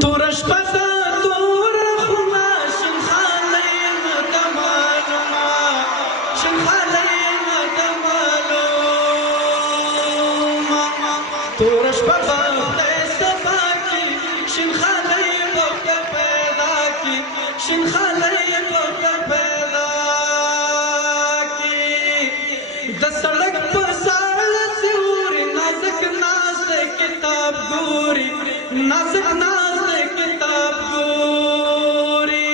تور شپه تور خونه شنخالی نته معلومه شنخالی نته معلومه تور شپه به خدای صفا کړي شنخالی به خدای پیدا کړي شنخالی به خدای پیدا کړي د سړک په سر سیوري نازک ناز دی کتاب ګوري نازک ناز دی کتاب ګوري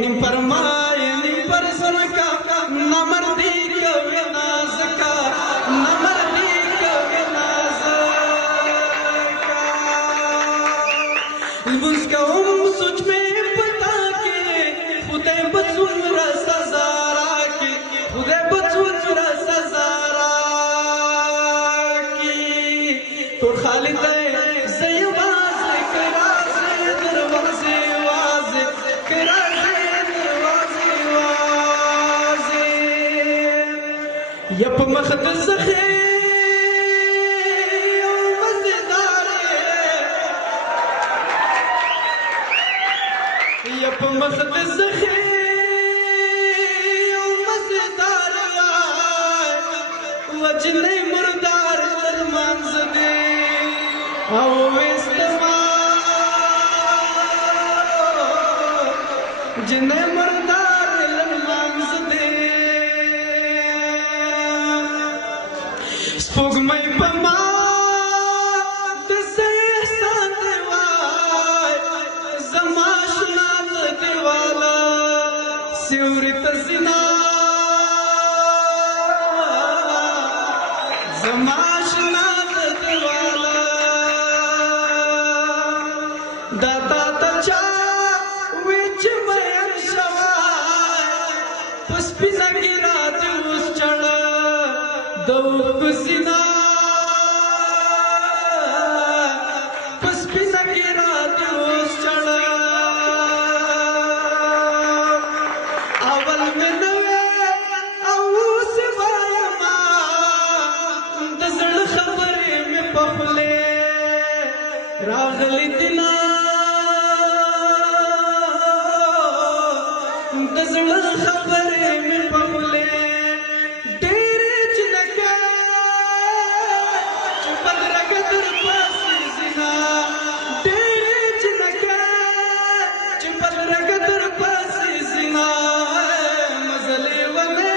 نیم پر مای نیم پر زنکا نامردی کوي نازکا نامردی کوي نازکا لمونځ کوم سوچ مې پتا کې خدای به څومره سزا راکړي خدای به څومره سزا راکړي ټول خالي دی زه یوازې که راځې دروازې وازې که راځې دروازې وازې یا په مخ د زخې یو مزېدار یا په مخ د زخې یو مزېدار وجنې مردار تر منځ دی او استما جنې مردار تر منځ دی سپوږمۍ په ما د څه احسان دی وای زما اشنا ته دیواله سیوري ته زنا زما اشنا ته دیواله دا تا ته چا وی چې مین شوی په سپینه ګیره دې اوس چړه د اوښکو سینه په سپینه ګیره دې اوس چړه اول مې نه وې او اوس وایمه د زړه خبرې مې په خولې راغلي دینه د زړه خبرې مې په خولې ډېرې جنکې چې بدرګه در پسې ځینه ډېرې جنکې چې بدرګه در پسې ځینه مزلې ونې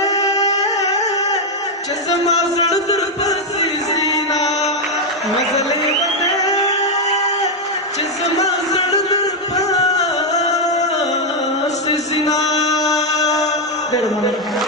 چې زما زړه در پسې ځینه مزلې ونې چې زما زړه در پسې ځینه ډېر مننه